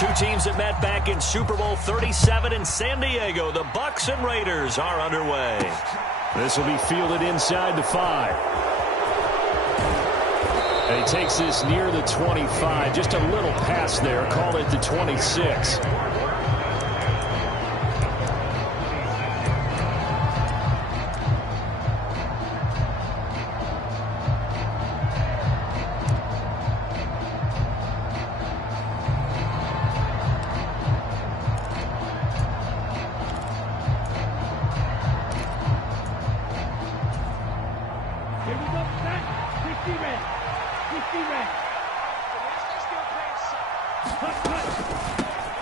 Two teams that met back in Super Bowl 37 in San Diego. The Bucs and Raiders are underway. This will be fielded inside the 5. And he takes this near the 25. Just a little pass there. Call it the 26.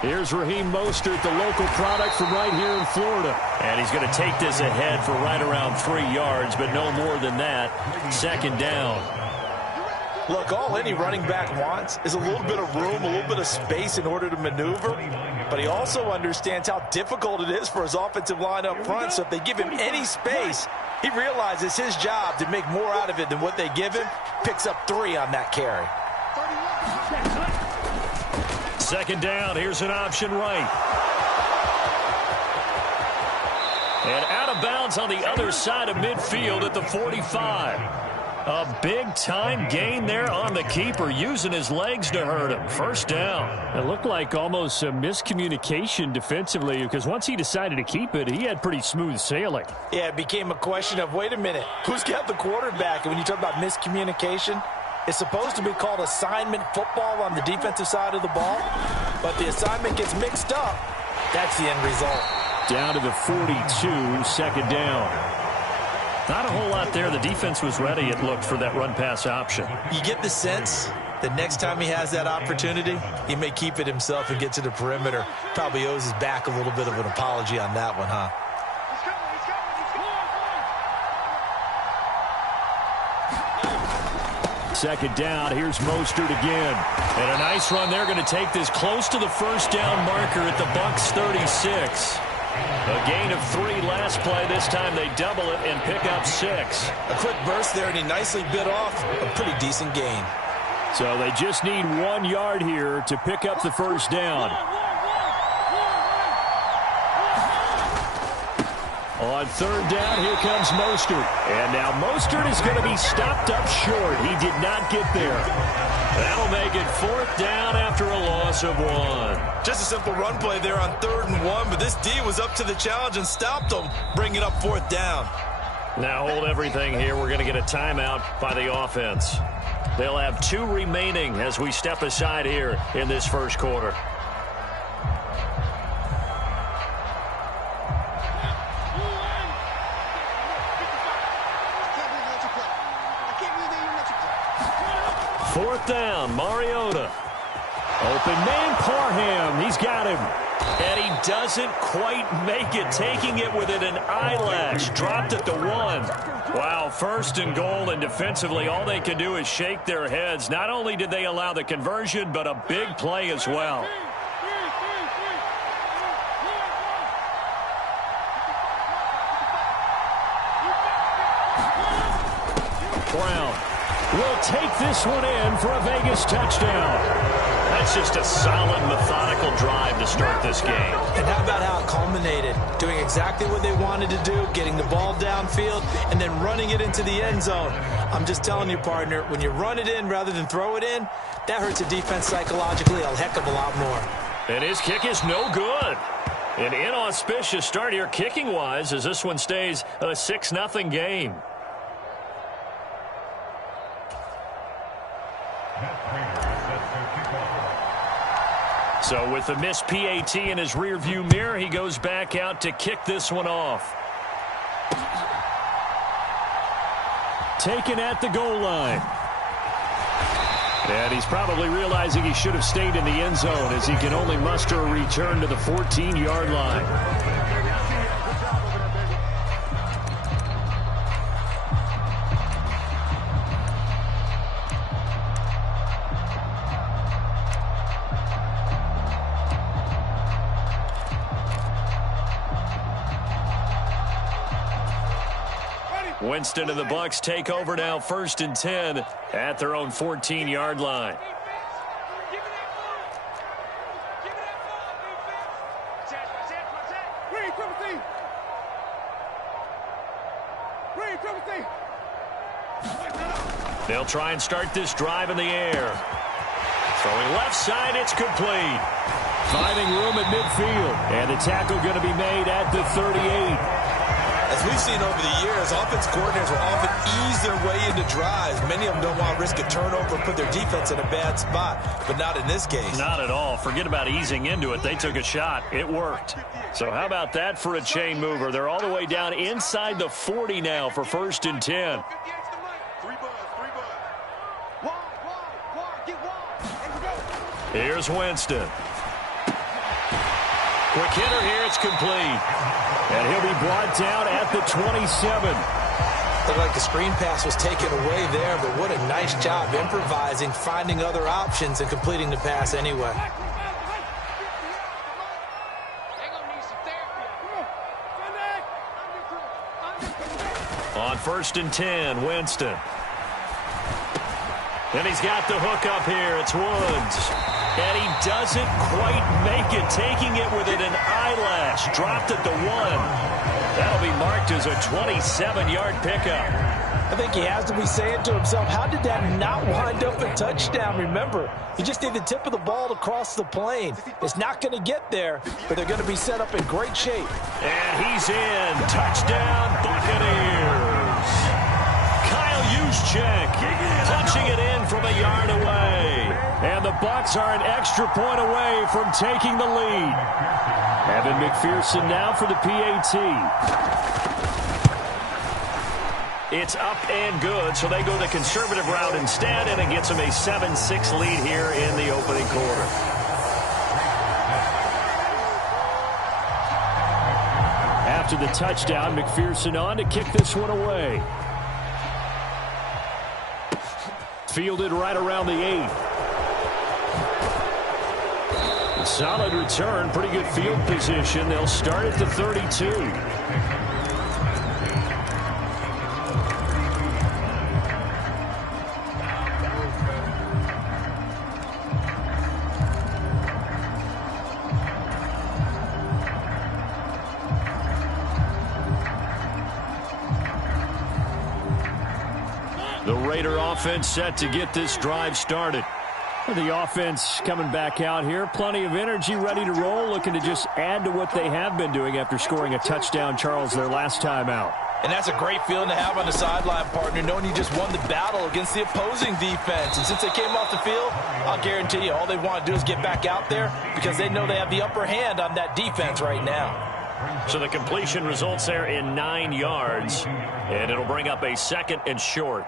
Here's Raheem Mostert, the local product from right here in Florida. And he's going to take this ahead for right around 3 yards, but no more than that. Second down. Look, all any running back wants is a little bit of room, a little bit of space in order to maneuver. But he also understands how difficult it is for his offensive line up front. So if they give him any space, he realizes his job to make more out of it than what they give him. Picks up 3 on that carry. Second down, here's an option right. And out of bounds on the other side of midfield at the 45. A big-time gain there on the keeper, using his legs to hurt him. First down. It looked like almost a miscommunication defensively, because once he decided to keep it, he had pretty smooth sailing. Yeah, it became a question of, wait a minute, who's got the quarterback? And when you talk about miscommunication, it's supposed to be called assignment football on the defensive side of the ball, but the assignment gets mixed up. That's the end result. Down to the 42, second down. Not a whole lot there. The defense was ready, it looked, for that run-pass option. You get the sense that next time he has that opportunity, he may keep it himself and get to the perimeter. Probably owes his back a little bit of an apology on that one, huh? Second down, here's Mostert again. And a nice run there, going to take this close to the first down marker at the Bucs 36. A gain of 3 last play. This time they double it and pick up 6. A quick burst there, and he nicely bit off a pretty decent gain. So they just need 1 yard here to pick up the first down. On third down, here comes Mostert. And now Mostert is going to be stopped up short. He did not get there. That'll make it 4th down after a loss of 1. Just a simple run play there on 3rd and 1, but this D was up to the challenge and stopped him, bringing up 4th down. Now hold everything here. We're going to get a timeout by the offense. They'll have 2 remaining as we step aside here in this first quarter. Fourth down, Mariota. Open man, Parham. He's got him. And he doesn't quite make it, taking it within an eyelash. Dropped at the 1. Wow, 1st and goal, and defensively all they can do is shake their heads. Not only did they allow the conversion, but a big play as well. Brown will take this one in for a Vegas touchdown. That's just a solid, methodical drive to start this game. And how about how it culminated? Doing exactly what they wanted to do, getting the ball downfield, and then running it into the end zone. I'm just telling you, partner, when you run it in rather than throw it in, that hurts a defense psychologically a heck of a lot more. And his kick is no good. An inauspicious start here kicking-wise as this one stays a 6-0 game. So with the missed PAT in his rearview mirror, he goes back out to kick this one off. Taken at the goal line. And he's probably realizing he should have stayed in the end zone as he can only muster a return to the 14-yard line. Winston and the Bucs take over now, 1st and 10 at their own 14-yard line. They'll try and start this drive in the air. Throwing left side, it's complete. Finding room at midfield. And the tackle going to be made at the 38. As we've seen over the years, offensive coordinators will often ease their way into drives. Many of them don't want to risk a turnover and put their defense in a bad spot, but not in this case. Not at all. Forget about easing into it. They took a shot. It worked. So how about that for a chain mover? They're all the way down inside the 40 now for 1st and 10. Here's Winston. Quick hitter here. It's complete. And he'll be brought down at the 27. Looked like the screen pass was taken away there, but what a nice job improvising, finding other options, and completing the pass anyway. On 1st and 10, Winston. And he's got the hook up here. It's Woods. And he doesn't quite make it, taking it within an eyelash. Dropped at the 1. That'll be marked as a 27-yard pickup. I think he has to be saying to himself, how did that not wind up a touchdown? Remember, you just need the tip of the ball to cross the plane. It's not going to get there, but they're going to be set up in great shape. And he's in. Touchdown, Buccaneers. Kyle Juszczyk punching it in from a yard away. And the Bucs are an extra point away from taking the lead. Evan McPherson now for the PAT. It's up and good, so they go the conservative route instead, and it gets them a 7-6 lead here in the opening quarter. After the touchdown, McPherson on to kick this one away. Fielded right around the 8. Solid return, pretty good field position. They'll start at the 32. The Raider offense set to get this drive started. The offense coming back out here. Plenty of energy, ready to roll, looking to just add to what they have been doing after scoring a touchdown, Charles, their last time out. And that's a great feeling to have on the sideline, partner, knowing you just won the battle against the opposing defense. And since they came off the field, I'll guarantee you all they want to do is get back out there because they know they have the upper hand on that defense right now. So the completion results there in 9 yards, and it'll bring up a 2nd and short.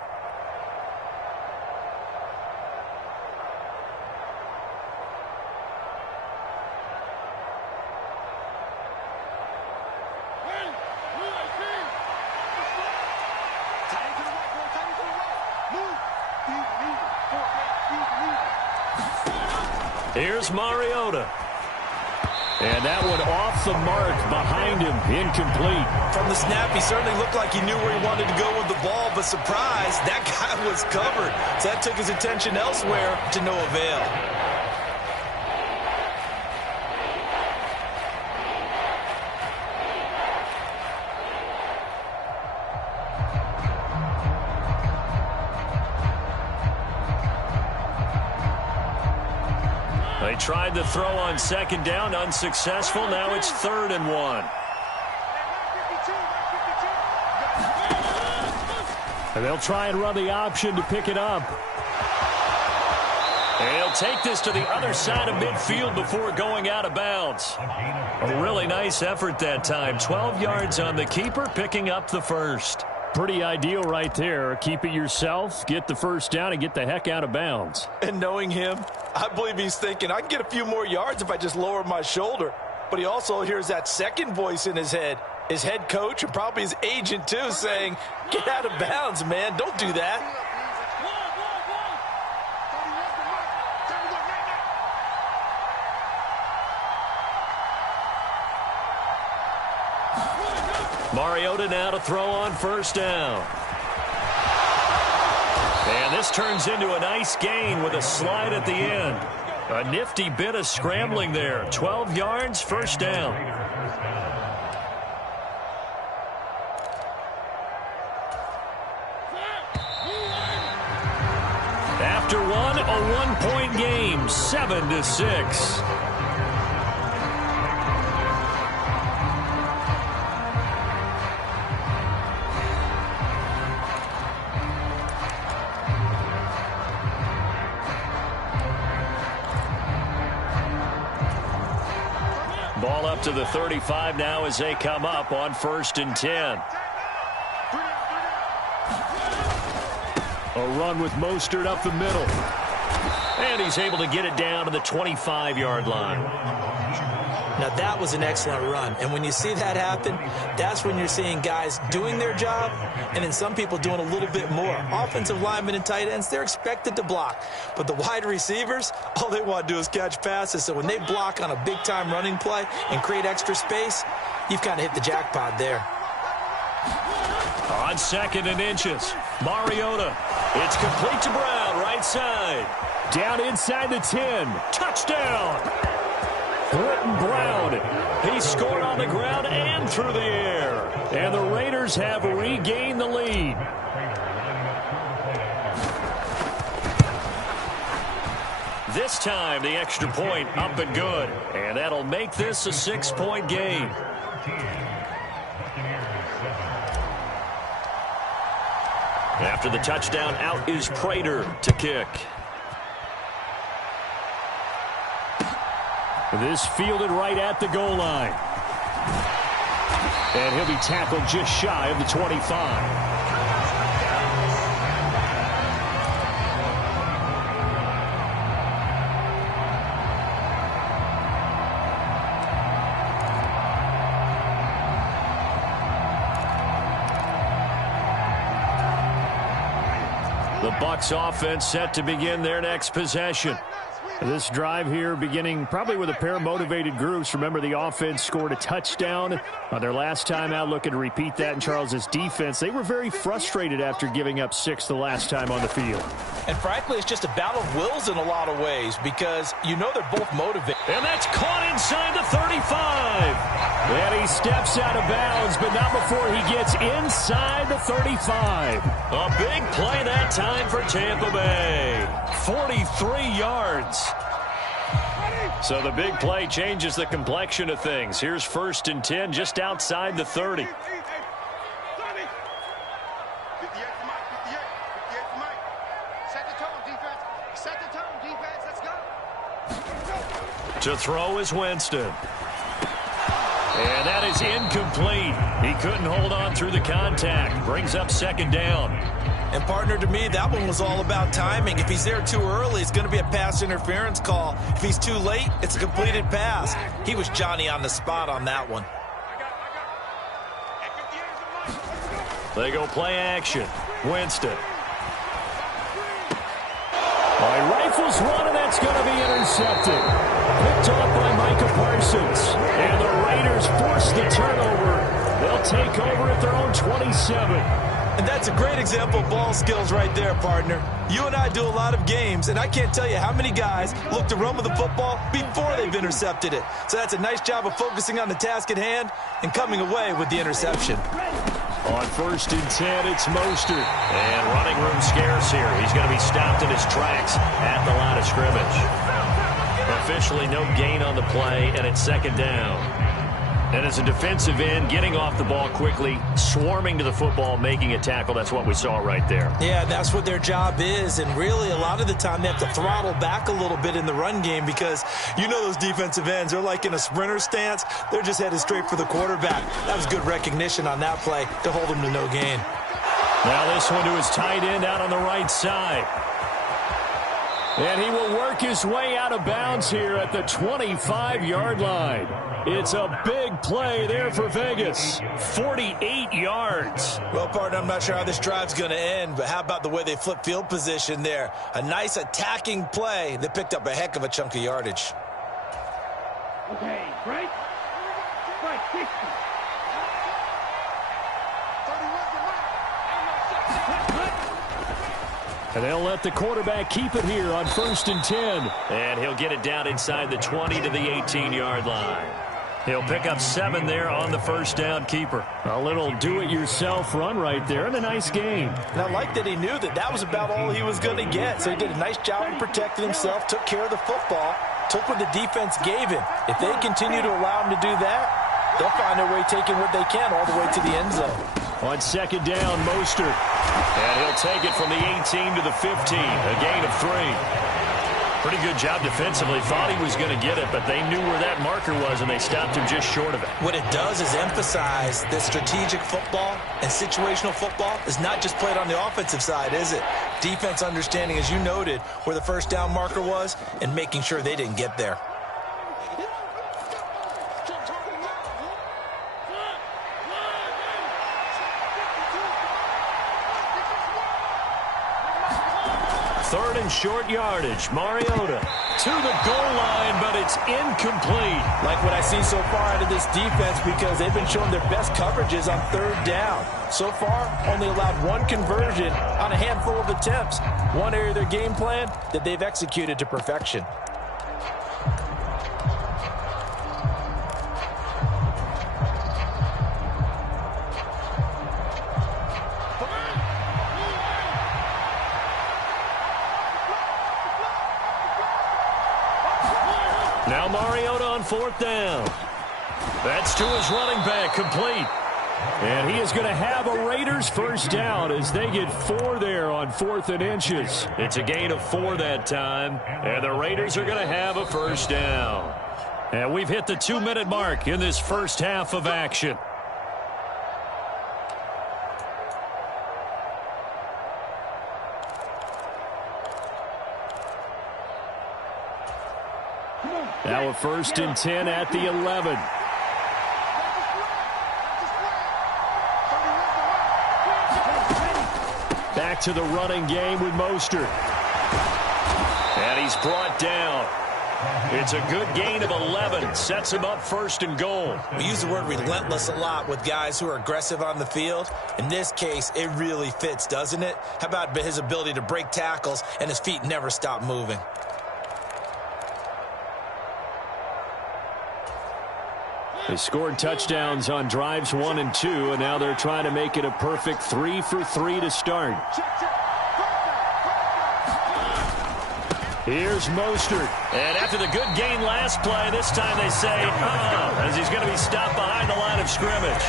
Here's Mariota. And that one off the mark behind him, incomplete. From the snap, he certainly looked like he knew where he wanted to go with the ball, but surprise, that guy was covered. So that took his attention elsewhere to no avail. They tried to throw on 2nd down, unsuccessful. Now it's 3rd and 1. And they'll try and run the option to pick it up. And he'll take this to the other side of midfield before going out of bounds. A really nice effort that time. 12 yards on the keeper, picking up the 1st. Pretty ideal right there. Keep it yourself, get the 1st down, and get the heck out of bounds. And knowing him, I believe he's thinking, I can get a few more yards if I just lower my shoulder. But he also hears that second voice in his head, his head coach and probably his agent too, saying, get out of bounds, man. Don't do that. Mariota now to throw on 1st down. And this turns into a nice gain with a slide at the end. A nifty bit of scrambling there. 12 yards, 1st down. after one, a one-point game, 7-6. Ball up to the 35 now as they come up on 1st and 10. A run with Mostert up the middle. And he's able to get it down to the 25-yard line. Now, that was an excellent run. And when you see that happen, that's when you're seeing guys doing their job and then some people doing a little bit more. Offensive linemen and tight ends, they're expected to block. But the wide receivers, all they want to do is catch passes. So when they block on a big-time running play and create extra space, you've kind of hit the jackpot there. On 2nd and inches, Mariota. It's complete to Brown, right side. Down inside the 10. Touchdown! Britton Brown. He scored on the ground and through the air. And the Raiders have regained the lead. This time, the extra point up and good. And that'll make this a 6-point game. After the touchdown, out is Prater to kick. This fielded right at the goal line. And he'll be tackled just shy of the 25. The Bucs offense set to begin their next possession. This drive here beginning probably with a pair of motivated groups. Remember, the offense scored a touchdown on their last time out, looking to repeat that in Charles's defense. They were very frustrated after giving up 6 the last time on the field. And frankly, it's just a battle of wills in a lot of ways because you know they're both motivated. And that's caught inside the 35. And he steps out of bounds, but not before he gets inside the 35. A big play that time for Tampa Bay. 43 yards. So the big play changes the complexion of things. Here's 1st and 10 just outside the 30. To throw is Winston. And that is incomplete. He couldn't hold on through the contact. Brings up 2nd down. And, partner, to me, that one was all about timing. If he's there too early, it's going to be a pass interference call. If he's too late, it's a completed pass. He was Johnny on the spot on that one. They go play action. Winston. Rifles one, and that's going to be intercepted. Picked off by Micah Parsons. And the Raiders force the turnover. They'll take over at their own 27. And that's a great example of ball skills right there, partner. You and I do a lot of games, and I can't tell you how many guys look to run with the football before they've intercepted it. So that's a nice job of focusing on the task at hand and coming away with the interception. On 1st and 10, it's Mostert. And running room scarce here. He's going to be stopped in his tracks at the line of scrimmage. Officially no gain on the play, and it's 2nd down. And as a defensive end, getting off the ball quickly, swarming to the football, making a tackle, that's what we saw right there. Yeah, that's what their job is. And really, a lot of the time, they have to throttle back a little bit in the run game because you know those defensive ends, they're like in a sprinter stance. They're just headed straight for the quarterback. That was good recognition on that play to hold them to no gain. Now this one to his tight end out on the right side. And he will work his way out of bounds here at the 25-yard line. It's a big play there for Vegas. 48 yards. Well, partner, I'm not sure how this drive's going to end, but how about the way they flip field position there? A nice attacking play that picked up a heck of a chunk of yardage. Okay, break. Break, 60. And they'll let the quarterback keep it here on 1st and 10. And he'll get it down inside the 20 to the 18-yard line. He'll pick up 7 there on the first down keeper. A little do-it-yourself run right there, and a nice game. And I like that he knew that that was about all he was going to get. So he did a nice job of protecting himself, took care of the football, took what the defense gave him. If they continue to allow him to do that, they'll find their way taking what they can all the way to the end zone. On second down, Mostert. And he'll take it from the 18 to the 15, a gain of 3. Pretty good job defensively. Thought he was going to get it, but they knew where that marker was, and they stopped him just short of it. What it does is emphasize that strategic football and situational football is not just played on the offensive side, is it? Defense understanding, as you noted, where the first down marker was and making sure they didn't get there. Third and short yardage. Mariota to the goal line, but it's incomplete. Like what I see so far out of this defense, because they've been showing their best coverages on third down. So far, only allowed 1 conversion on a handful of attempts. One area of their game plan that they've executed to perfection. Now Mariota on fourth down. That's to his running back, complete. And he is going to have a Raiders first down as they get 4 there on 4th and inches. It's a gain of 4 that time, and the Raiders are going to have a first down. And we've hit the 2-minute mark in this first half of action. Now a 1st and 10 at the 11. Back to the running game with Mostert. And he's brought down. It's a good gain of 11. Sets him up 1st and goal. We use the word relentless a lot with guys who are aggressive on the field. In this case, it really fits, doesn't it? How about his ability to break tackles and his feet never stop moving? They scored touchdowns on drives 1 and 2, and now they're trying to make it a perfect 3 for 3 to start. Here's Mostert. And after the good gain last play, this time they say, as he's going to be stopped behind the line of scrimmage.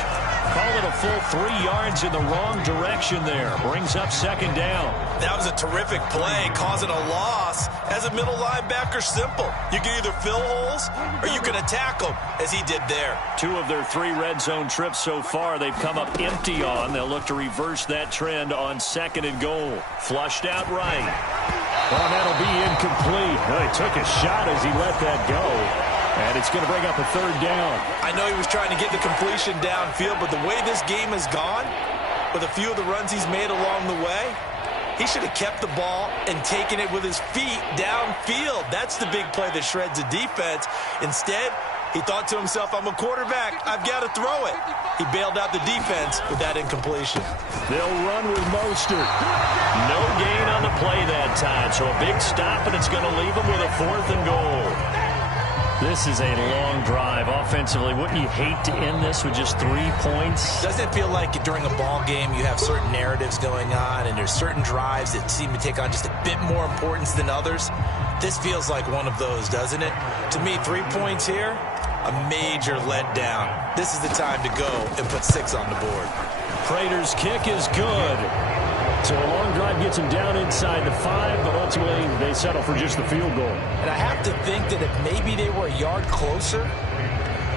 Call it a full 3 yards in the wrong direction there. Brings up 2nd down. That was a terrific play, causing a loss. As a middle linebacker, simple. You can either fill holes or you can attack them, as he did there. 2 of their 3 red zone trips so far, they've come up empty on. They'll look to reverse that trend on 2nd and goal. Flushed out right. Well, that'll be incomplete. Well, he took a shot as he let that go. And it's going to bring up a 3rd down. I know he was trying to get the completion downfield, but the way this game has gone, with a few of the runs he's made along the way, he should have kept the ball and taken it with his feet downfield. That's the big play that shreds the defense. Instead, he thought to himself, I'm a quarterback. I've got to throw it. He bailed out the defense with that incompletion. They'll run with Mostert. No gain on the play that time, so a big stop, and it's going to leave him with a 4th and goal. This is a long drive. Offensively, wouldn't you hate to end this with just 3 points? Doesn't it feel like during a ball game you have certain narratives going on and there's certain drives that seem to take on just a bit more importance than others? This feels like one of those, doesn't it? To me, 3 points here, a major letdown. This is the time to go and put 6 on the board. Prater's kick is good. So a long drive gets them down inside the 5, but ultimately they settle for just the field goal. And I have to think that if maybe they were a yard closer,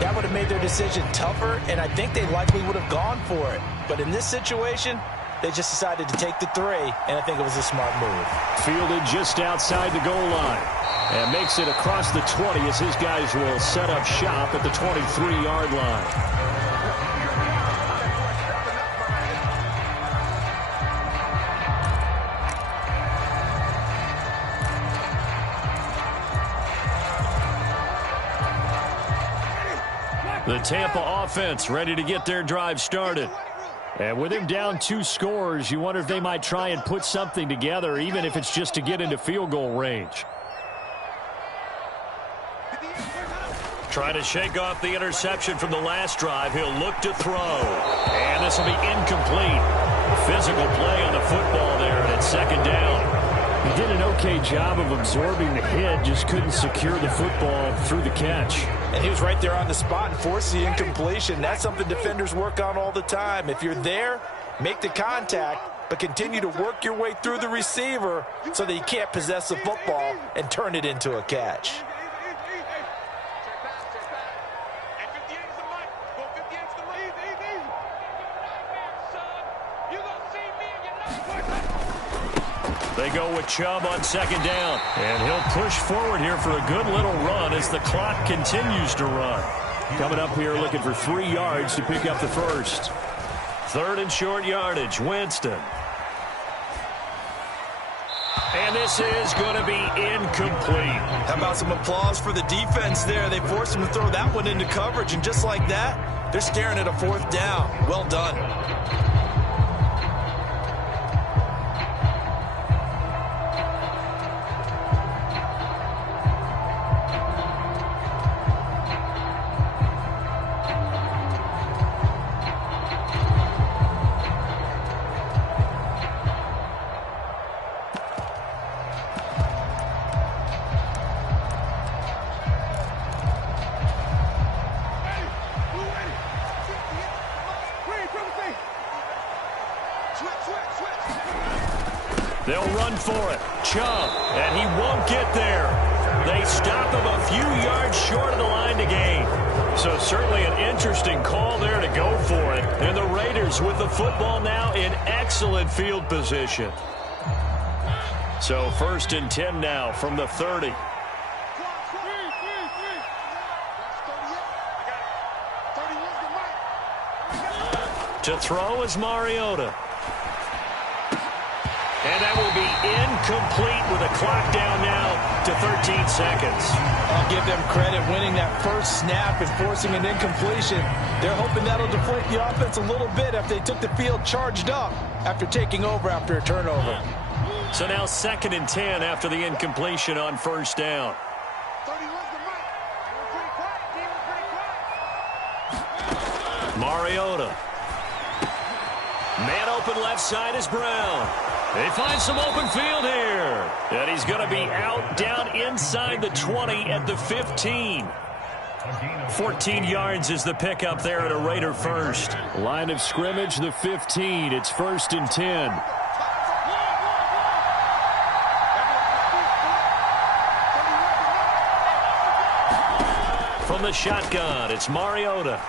that would have made their decision tougher, and I think they likely would have gone for it. But in this situation, they just decided to take the 3, and I think it was a smart move. Fielded just outside the goal line. And makes it across the 20 as his guys will set up shop at the 23-yard line. The Tampa offense ready to get their drive started. And with him down 2 scores, you wonder if they might try and put something together, even if it's just to get into field goal range. Trying to shake off the interception from the last drive. He'll look to throw. And this will be incomplete. Physical play on the football there, and it's second down. He did an okay job of absorbing the hit, just couldn't secure the football through the catch. And he was right there on the spot and forced the incompletion. That's something defenders work on all the time. If you're there, make the contact, but continue to work your way through the receiver so that he can't possess the football and turn it into a catch. They go with Chubb on second down. And he'll push forward here for a good little run as the clock continues to run. Coming up here looking for 3 yards to pick up the first. Third and short yardage, Winston. And this is going to be incomplete. How about some applause for the defense there? They forced him to throw that one into coverage, and just like that, they're staring at a 4th down. Well done. They'll run for it. Chubb, and he won't get there. They stop him a few yards short of the line to gain. So certainly an interesting call there to go for it. And the Raiders with the football now in excellent field position. So 1st and 10 now from the 30. To throw is Mariota. And that will be incomplete with a clock down now to 13 seconds. I'll give them credit winning that first snap and forcing an incompletion. They're hoping that'll deflate the offense a little bit after they took the field charged up after taking over after a turnover. So now 2nd and 10 after the incompletion on 1st down. Mariota. Man open left side is Brown. They find some open field here. And he's going to be out down inside the 20 at the 15. 14 yards is the pickup there at a Raider first. Line of scrimmage, the 15. It's 1st and 10. From the shotgun, it's Mariota.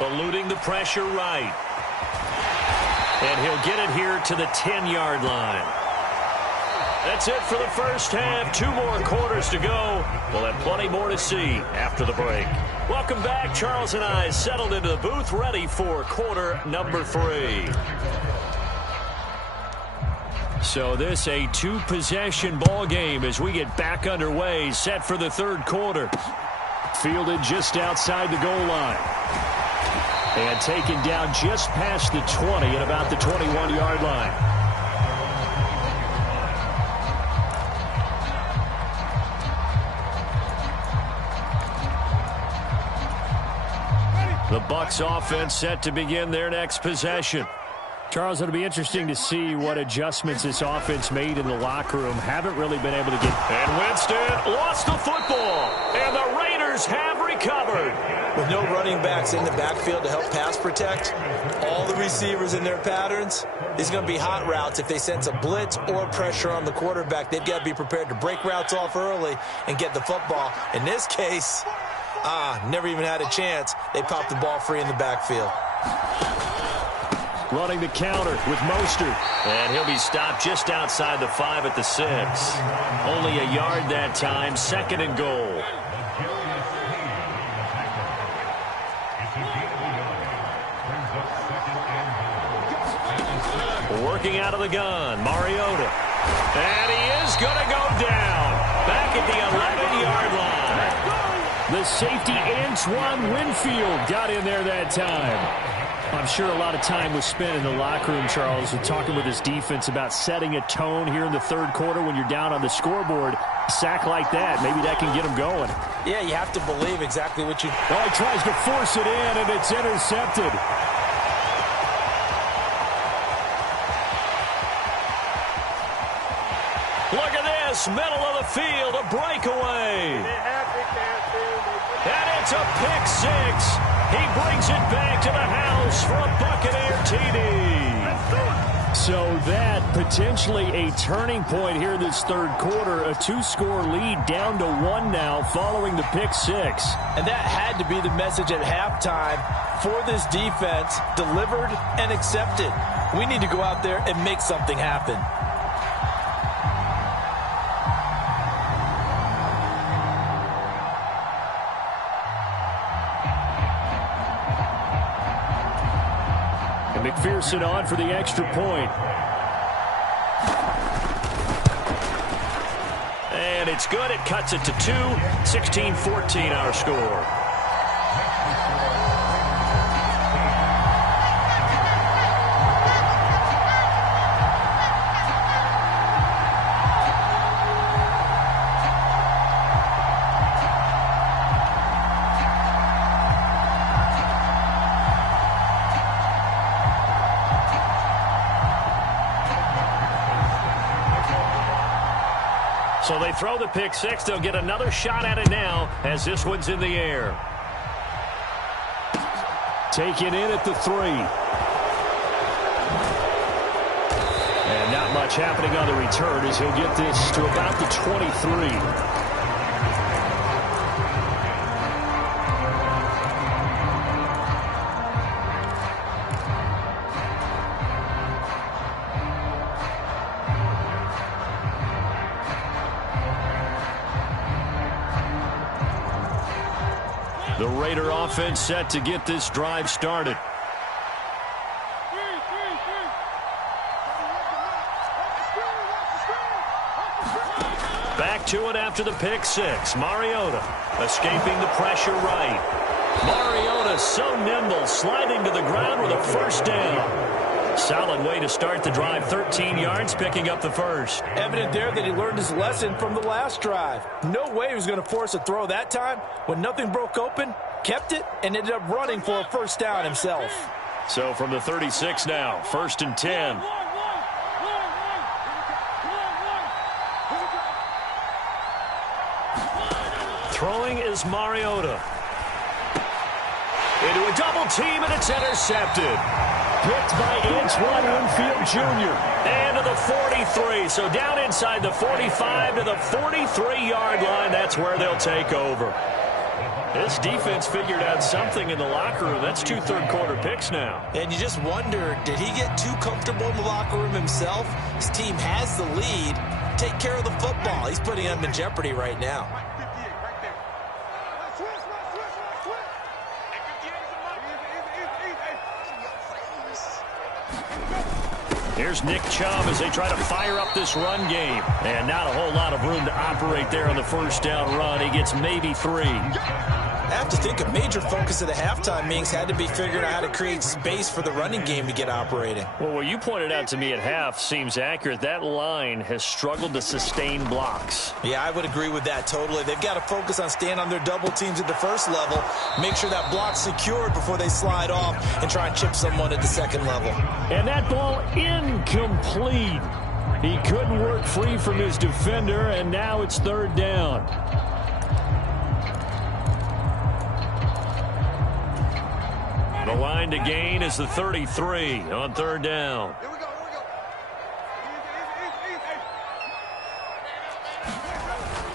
Eluding the pressure right. And he'll get it here to the 10-yard line. That's it for the first half. 2 more quarters to go. We'll have plenty more to see after the break. Welcome back. Charles and I settled into the booth, ready for quarter number 3. So this a 2-possession ball game as we get back underway, set for the 3rd quarter. Fielded just outside the goal line. And taken down just past the 20 at about the 21-yard line. The Bucs offense set to begin their next possession. Charles, it'll be interesting to see what adjustments this offense made in the locker room. Haven't really been able to get... And Winston lost the football. And the Raiders have recovered. With no running backs in the backfield to help pass protect, all the receivers in their patterns, these are going to be hot routes. If they sense a blitz or pressure on the quarterback, they've got to be prepared to break routes off early and get the football. In this case, never even had a chance. They popped the ball free in the backfield. Running the counter with Mostert. And he'll be stopped just outside the 5 at the 6. Only a yard that time, 2nd and goal. Working out of the gun, Mariota. And he is going to go down. Back at the 11-yard line. The safety, Antoine Winfield, got in there that time. I'm sure a lot of time was spent in the locker room, Charles, talking with his defense about setting a tone here in the 3rd quarter when you're down on the scoreboard. sack like that, maybe that can get him going. Yeah, you have to believe exactly what you... Oh, he tries to force it in, and it's intercepted. Look at this, middle of the field, a breakaway. And it's a pick six. He brings it back to the house for a Buccaneer TD. So that potentially a turning point here this third quarter. A 2-score lead down to 1 now following the pick six. And that had to be the message at halftime for this defense, delivered and accepted. We need to go out there and make something happen. McPherson on for the extra point. And it's good. It cuts it to 2. 16-14 our score. So they throw the pick six. They'll get another shot at it now as this one's in the air. Taken in at the 3. And not much happening on the return as he'll get this to about the 23. The Raider offense set to get this drive started. Back to it after the pick six. Mariota escaping the pressure right. Mariota so nimble, sliding to the ground with a first down. Solid way to start the drive. 13 yards, picking up the first. Evident there that he learned his lesson from the last drive. No way he was going to force a throw that time. When nothing broke open, kept it, and ended up running for a first down himself. So from the 36 now, 1st and 10. Throwing is Mariota. Into a double team, and it's intercepted. Picked by Antoine Winfield Jr. And to the 43. So down inside the 45 to the 43-yard line. That's where they'll take over. This defense figured out something in the locker room. That's 2 third-quarter picks now. And you just wonder, did he get too comfortable in the locker room himself? His team has the lead. Take care of the football. He's putting them in jeopardy right now. Here's Nick Chubb as they try to fire up this run game. And not a whole lot of room to operate there on the first down run. He gets maybe 3. I have to think a major focus of the halftime meetings had to be figuring out how to create space for the running game to get operating. Well, what you pointed out to me at half seems accurate. That line has struggled to sustain blocks. Yeah, I would agree with that totally. They've got to focus on staying on their double teams at the first level, make sure that block's secured before they slide off and try and chip someone at the second level. And that ball incomplete. He couldn't work free from his defender, and now it's 3rd down. The line to gain is the 33 on 3rd down.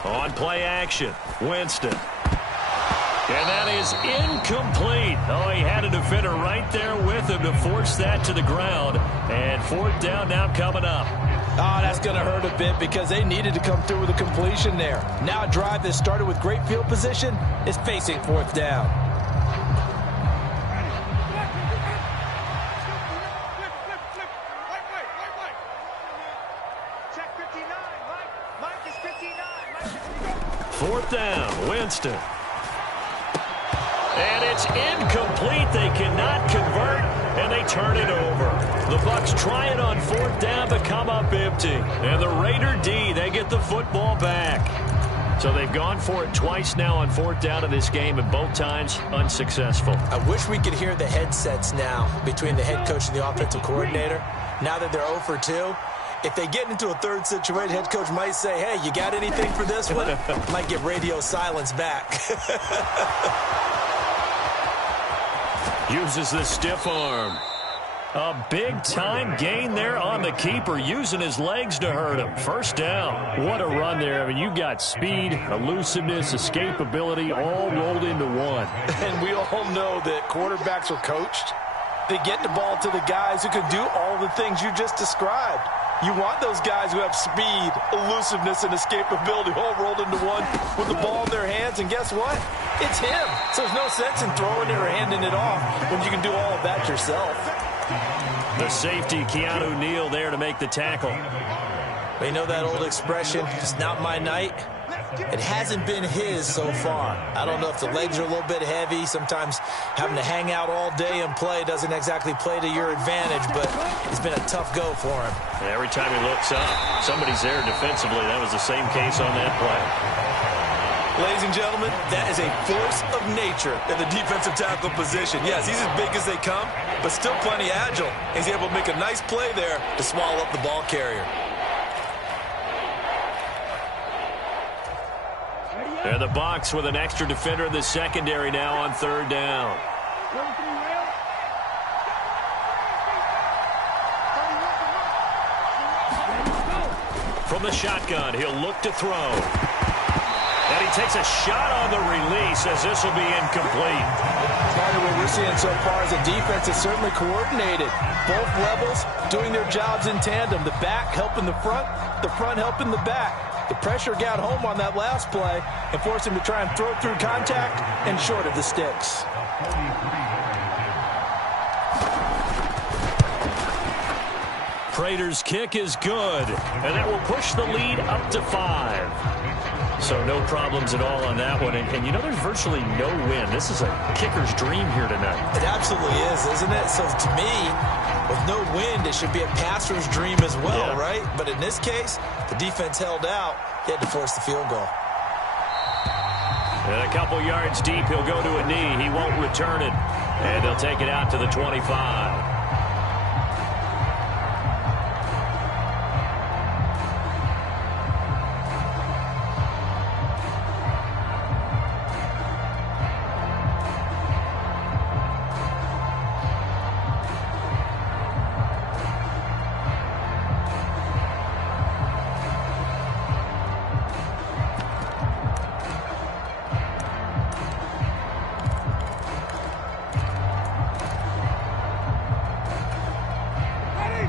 On play action, Winston. And that is incomplete. Oh, he had a defender right there with him to force that to the ground. And 4th down now coming up. Oh, that's going to hurt a bit because they needed to come through with a completion there. Now a drive that started with great field position is facing 4th down. Fourth down, Winston. And it's incomplete. They cannot convert. and they turn it over. The Bucs try it on 4th down, but come up empty. And the Raider D, they get the football back. So they've gone for it twice now on 4th down in this game, and both times unsuccessful. I wish we could hear the headsets now between the head coach and the offensive coordinator. Now that they're 0 for 2, if they get into a third situation, head coach might say, hey, you got anything for this one? Might get radio silence back. Uses the stiff arm. A big-time gain there on the keeper, using his legs to hurt him. 1st down. What a run there. I mean, you got speed, elusiveness, escapability, all rolled into one. And we all know that quarterbacks are coached. They get the ball to the guys who can do all the things you just described. You want those guys who have speed, elusiveness, and escapability all rolled into one with the ball in their hands. And guess what? It's him. So there's no sense in throwing it or handing it off when you can do all of that yourself. The safety, Keanu Neal, there to make the tackle. You know that old expression, it's not my night? It hasn't been his so far. I don't know if the legs are a little bit heavy. Sometimes having to hang out all day and play doesn't exactly play to your advantage, but it's been a tough go for him. And every time he looks up, somebody's there defensively. That was the same case on that play. Ladies and gentlemen, that is a force of nature in the defensive tackle position. Yes, he's as big as they come, but still plenty agile. He's able to make a nice play there to swallow up the ball carrier. And the Bucs with an extra defender in the secondary now on 3rd down. From the shotgun, he'll look to throw. And he takes a shot on the release as this will be incomplete. Part of what we're seeing so far is the defense is certainly coordinated. Both levels doing their jobs in tandem. The back helping the front helping the back. The pressure got home on that last play and forced him to try and throw through contact and short of the sticks. Prater's kick is good, and that will push the lead up to 5. So no problems at all on that one. And you know, there's virtually no wind. This is a kicker's dream here tonight. It absolutely is, isn't it? So to me, with no wind, it should be a passer's dream as well, right? But in this case, the defense held out. He had to force the field goal. And a couple yards deep, he'll go to a knee. He won't return it. And they'll take it out to the 25.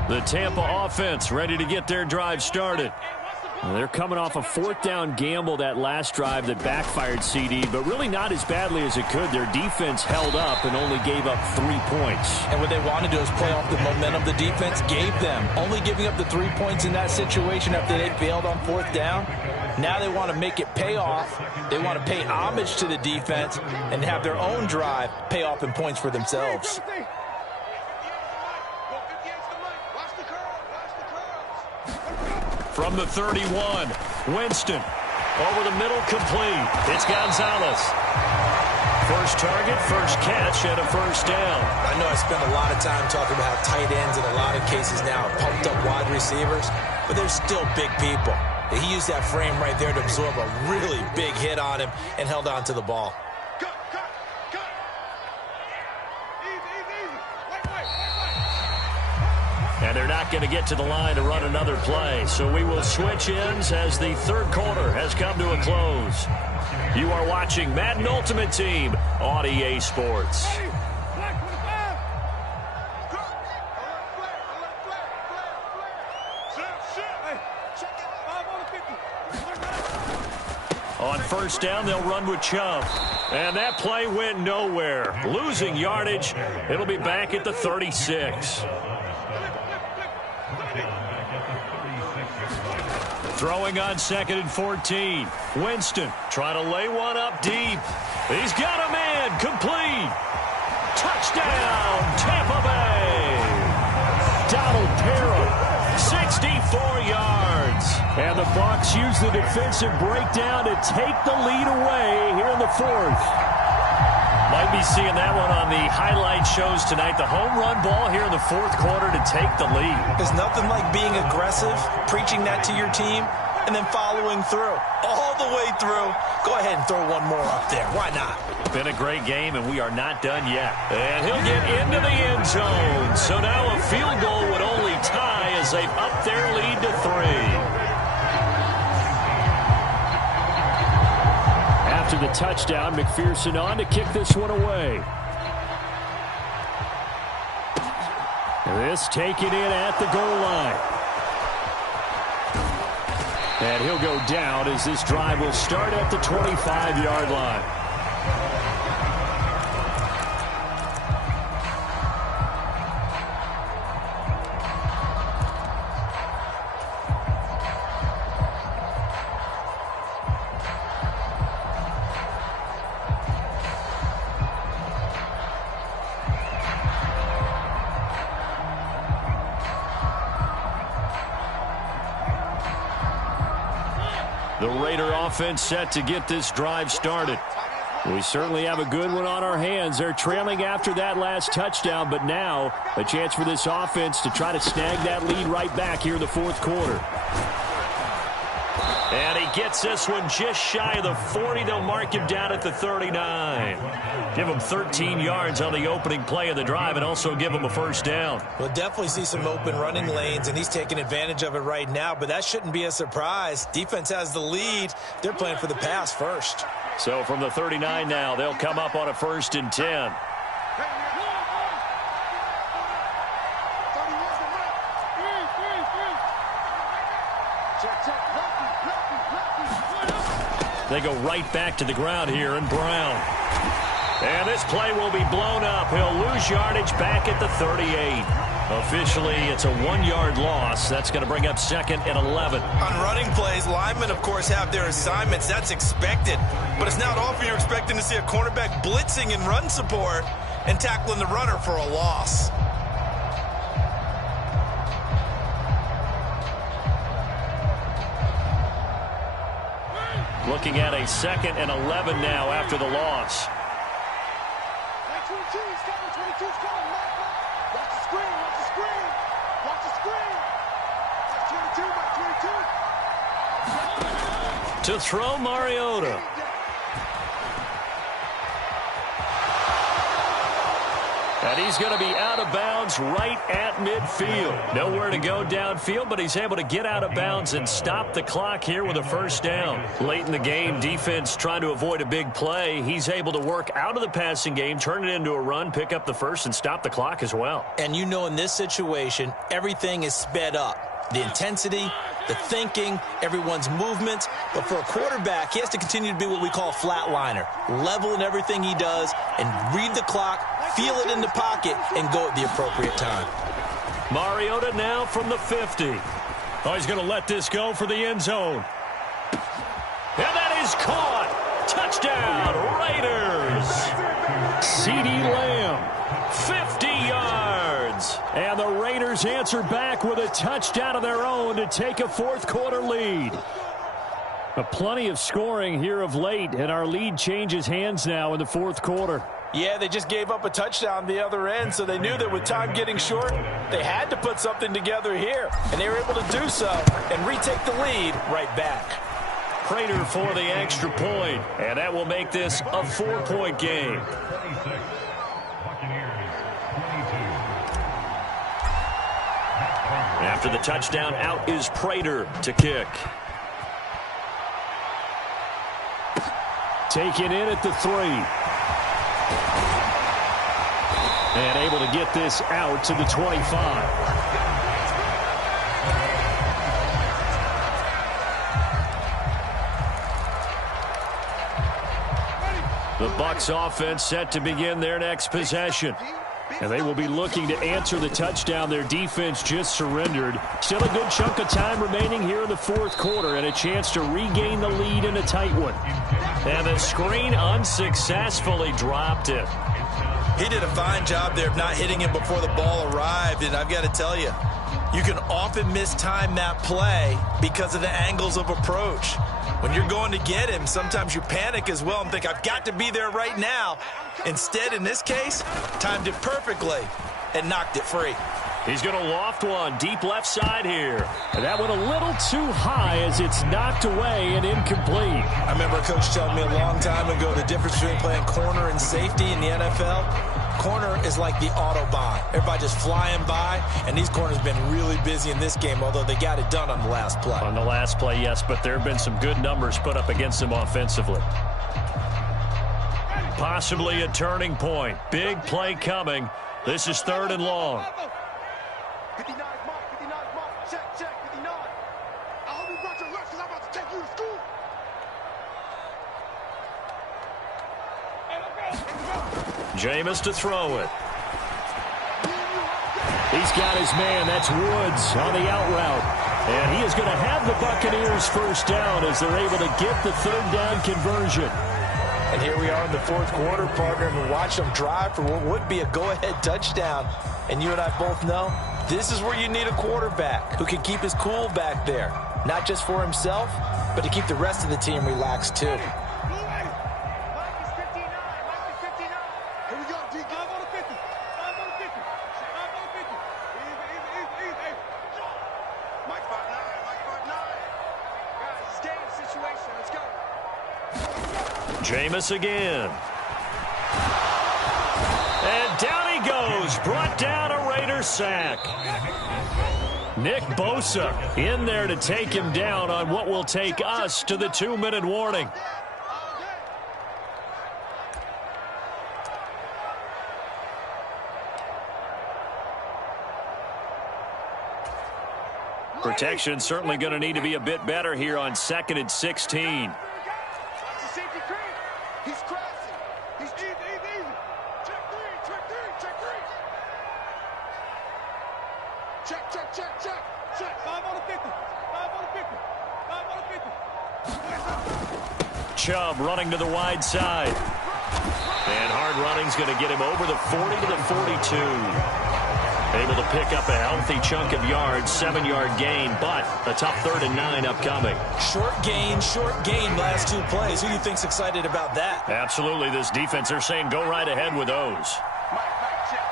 The Tampa offense ready to get their drive started. Well, they're coming off a 4th down gamble that last drive that backfired, CD, but really not as badly as it could. Their defense held up and only gave up 3 points. And what they want to do is play off the momentum the defense gave them. Only giving up the 3 points in that situation after they failed on 4th down. Now they want to make it pay off. They want to pay homage to the defense and have their own drive pay off in points for themselves. From the 31, Winston over the middle, complete. It's Gonzalez. First target, first catch, and a 1st down. I know I spend a lot of time talking about how tight ends in a lot of cases now are pumped up wide receivers, but they're still big people. He used that frame right there to absorb a really big hit on him and held on to the ball. And they're not going to get to the line to run another play. So we will switch ends as the 3rd quarter has come to a close. You are watching Madden Ultimate Team on EA Sports. On 1st down, they'll run with Chubb. And that play went nowhere. Losing yardage. It'll be back at the 36. Throwing on 2nd and 14. Winston trying to lay one up deep. He's got a man. Complete. Touchdown, Tampa Bay. And the Bucs use the defensive breakdown to take the lead away here in the fourth. Might be seeing that one on the highlight shows tonight. The home run ball here in the fourth quarter to take the lead. There's nothing like being aggressive, preaching that to your team, and then following through. All the way through. Go ahead and throw one more up there. Why not? Been a great game, and we are not done yet. And he'll get into the end zone. So now a field goal would only tie as they've upped their lead to 3. After the touchdown, McPherson on to kick this one away. This taken in at the goal line. And he'll go down as this drive will start at the 25-yard line. The Raider offense set to get this drive started. We certainly have a good one on our hands. They're trailing after that last touchdown, but now a chance for this offense to try to snag that lead right back here in the fourth quarter. And he gets this one just shy of the 40. They'll mark him down at the 39. Give him 13 yards on the opening play of the drive and also give him a first down. We'll definitely see some open running lanes, and he's taking advantage of it right now, but that shouldn't be a surprise. Defense has the lead. They're playing for the pass first. So from the 39 now, they'll come up on a 1st and 10. They go right back to the ground here, and Brown. And this play will be blown up. He'll lose yardage back at the 38. Officially, it's a 1-yard loss. That's going to bring up 2nd and 11. On running plays, linemen, of course, have their assignments. That's expected. But it's not often you're expecting to see a cornerback blitzing in run support and tackling the runner for a loss. Looking at a 2nd and 11 now after the loss. To throw Mariota. And he's going to be out of bounds right at midfield. Nowhere to go downfield, but he's able to get out of bounds and stop the clock here with a first down. Late in the game, defense trying to avoid a big play. He's able to work out of the passing game, turn it into a run, pick up the first, and stop the clock as well. And you know in this situation, everything is sped up. The intensity, the thinking, everyone's movement. But for a quarterback, he has to continue to be what we call a flatliner. Level in everything he does and read the clock, feel it in the pocket, and go at the appropriate time. Mariota now from the 50. Oh, he's going to let this go for the end zone. And that is caught. Touchdown, Raiders. CeeDee Lamb. 50 yards. And the Raiders answer back with a touchdown of their own to take a fourth quarter lead. Plenty of scoring here of late, and our lead changes hands now in the fourth quarter. Yeah, they just gave up a touchdown the other end, so they knew that with time getting short, they had to put something together here. And they were able to do so and retake the lead right back. Prater for the extra point, and that will make this a 4-point game. After the touchdown, out is Prater to kick. Taken in at the 3. And able to get this out to the 25. The Bucs offense set to begin their next possession. And they will be looking to answer the touchdown their defense just surrendered. Still a good chunk of time remaining here in the fourth quarter and a chance to regain the lead in a tight one. And the screen unsuccessfully dropped it. He did a fine job there of not hitting him before the ball arrived, and I've got to tell you, You can often mistime that play because of the angles of approach. When you're going to get him, sometimes you panic as well and think, I've got to be there right now. Instead, in this case, timed it perfectly and knocked it free. He's going to loft one deep left side here. And that went a little too high as it's knocked away and incomplete. I remember a coach telling me a long time ago the difference between playing corner and safety in the NFL. Corner is like the Autobahn. Everybody just flying by, and these corners have been really busy in this game, although they got it done on the last play. On the last play, yes, but there have been some good numbers put up against them offensively. Possibly a turning point. Big play coming. This is 3rd and long. 59 mark, check, 59. I hope you brought your lunch because I'm about to take you to school. Jameis to throw it. He's got his man. That's Woods on the out route. And he is going to have the Buccaneers first down as they're able to get the 3rd down conversion. And here we are in the 4th quarter, partner, and watch them drive for what would be a go-ahead touchdown. And you and I both know this is where you need a quarterback who can keep his cool back there, not just for himself, but to keep the rest of the team relaxed too. Jameis again. And down he goes. Brought down a Raider sack. Nick Bosa in there to take him down on what will take us to the 2-minute warning. Protection certainly going to need to be a bit better here on 2nd and 16. He's crossing. He's easy. Check three. Check. 5 on the 50. Chubb running to the wide side. And hard running's going to get him over the 40 to the 42. Able to pick up a healthy chunk of yards, 7-yard gain, but a tough 3rd and 9 upcoming. Short gain last 2 plays. Who do you think's excited about that? Absolutely, this defense, they're saying go right ahead with those. Mike, check.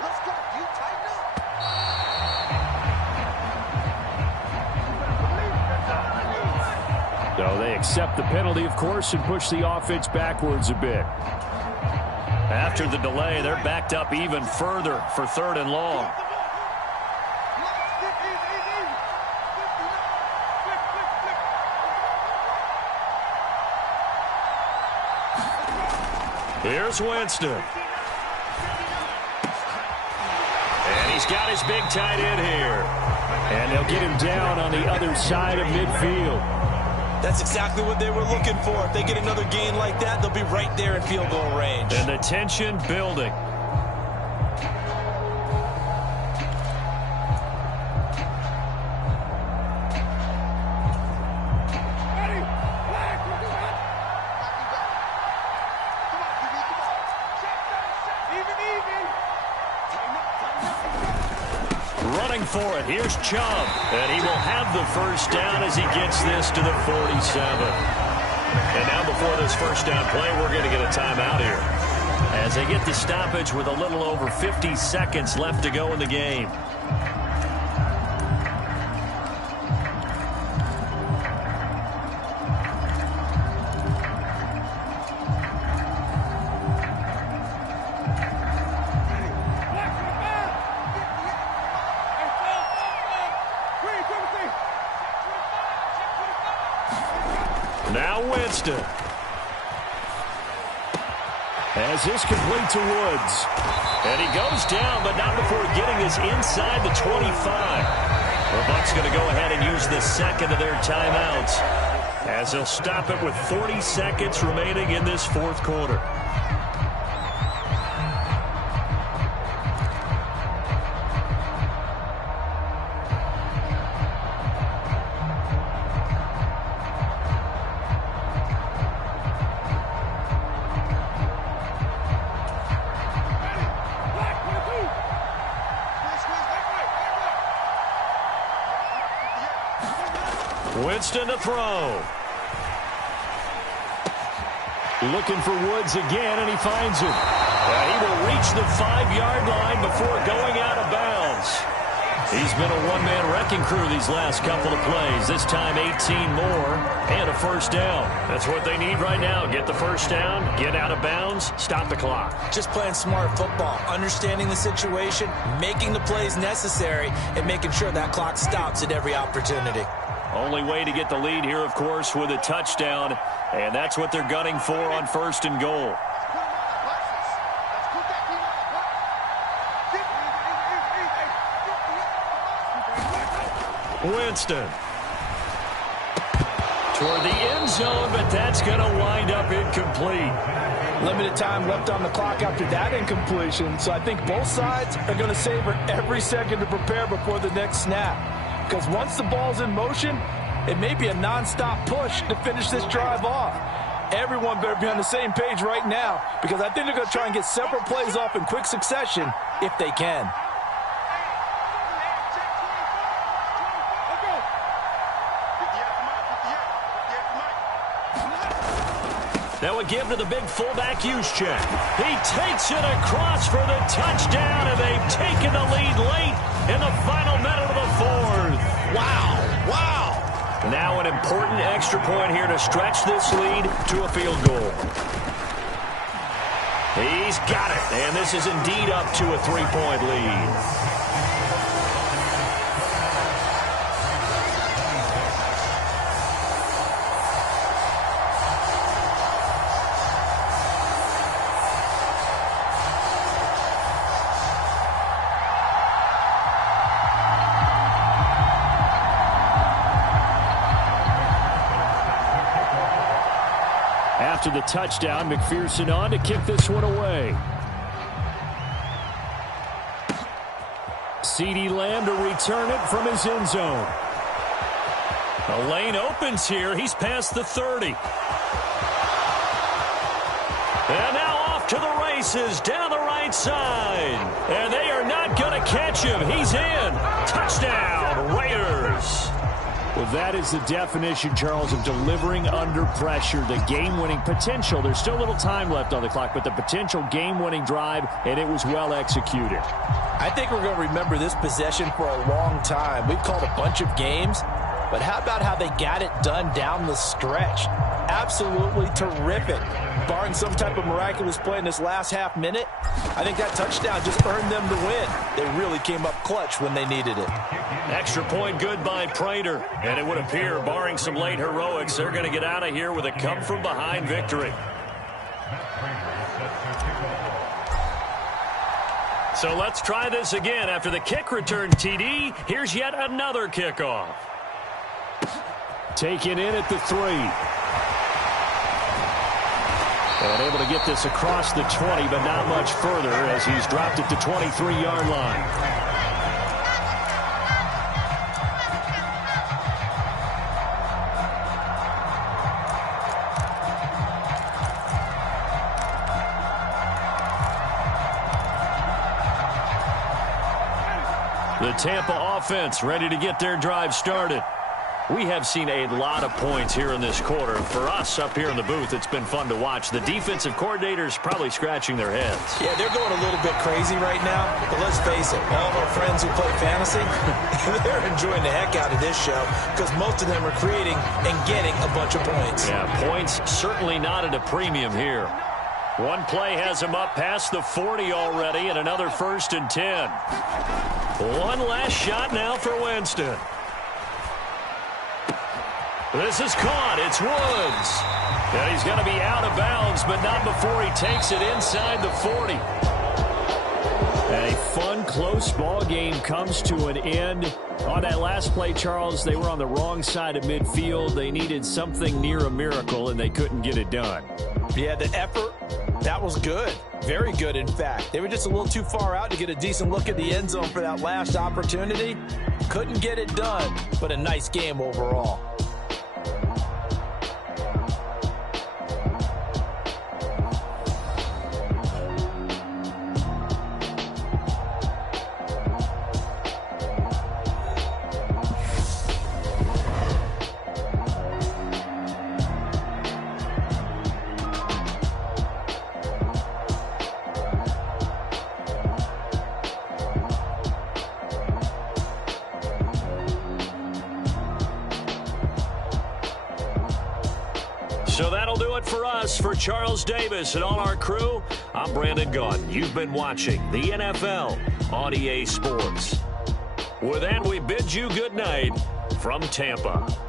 Let's go. You tighten up. So they accept the penalty, of course, and push the offense backwards a bit. After the delay, they're backed up even further for 3rd and long. Here's Winston. And he's got his big tight end here. And they'll get him down on the other side of midfield. That's exactly what they were looking for. If they get another gain like that, they'll be right there in field goal range. And the tension building. Running for it. Here's Chubb. And he will have the first down as he gets this to the 47. And now before this first down play, we're going to get a timeout here. As they get the stoppage with a little over 50 seconds left to go in the game. Now Winston. As this complete to Woods. And he goes down, but not before getting this inside the 25. The Bucs going to go ahead and use the second of their timeouts as they'll stop it with 40 seconds remaining in this 4th quarter. Winston to throw. Looking for Woods again, and he finds him. He will reach the 5-yard line before going out of bounds. He's been a one-man wrecking crew these last couple of plays. This time 18 more and a first down. That's what they need right now. Get the first down, get out of bounds, stop the clock. Just playing smart football, understanding the situation, making the plays necessary, and making sure that clock stops at every opportunity. Only way to get the lead here, of course, with a touchdown, and that's what they're gunning for on first and goal. Winston toward the end zone, but that's going to wind up incomplete. Limited time left on the clock after that incompletion, so I think both sides are going to savor every second to prepare before the next snap. Because once the ball's in motion, it may be a non-stop push to finish this drive off. Everyone better be on the same page right now, because I think they're going to try and get several plays off in quick succession if they can. That would give to the big fullback Juszczyk. He takes it across for the touchdown, and they've taken the lead late in the final minute of the fourth. Wow. Now an important extra point here to stretch this lead to a field goal. He's got it, and this is indeed up to a 3-point lead. After the touchdown, McPherson on to kick this one away. CeeDee Lamb to return it from his end zone. The lane opens here. He's past the 30. And now off to the races down the right side. And they are not going to catch him. He's in. Touchdown, Raiders. Well, that is the definition, Charles, of delivering under pressure. The game-winning potential. There's still a little time left on the clock, but the potential game-winning drive, and it was well executed. I think we're going to remember this possession for a long time. We've called a bunch of games, but how about how they got it done down the stretch? Absolutely terrific. Barring some type of miraculous play in this last half minute, I think that touchdown just earned them the win. They really came up clutch when they needed it. Extra point good by Prater. And it would appear, barring some late heroics, they're going to get out of here with a come-from-behind victory. So let's try this again. After the kick return TD, here's yet another kickoff. Taken in at the 3. And able to get this across the 20, but not much further as he's dropped it to 23-yard line. The Tampa offense ready to get their drive started. We have seen a lot of points here in this quarter. For us up here in the booth, it's been fun to watch. The defensive coordinators probably scratching their heads. Yeah, they're going a little bit crazy right now. But let's face it, all of our friends who play fantasy, they're enjoying the heck out of this show because most of them are creating and getting a bunch of points. Yeah, points certainly not at a premium here. One play has him up past the 40 already, and another 1st and 10. One last shot now for Winston. This is caught. It's Woods. And he's going to be out of bounds, but not before he takes it inside the 40. A fun, close ball game comes to an end. On that last play, Charles, they were on the wrong side of midfield. They needed something near a miracle, and they couldn't get it done. Yeah, the effort, that was good. Very good, in fact. They were just a little too far out to get a decent look at the end zone for that last opportunity. Couldn't get it done, but a nice game overall. So that'll do it for us. For Charles Davis and all our crew, I'm Brandon Gaudin. You've been watching the NFL on EA Sports. With that, we bid you good night from Tampa.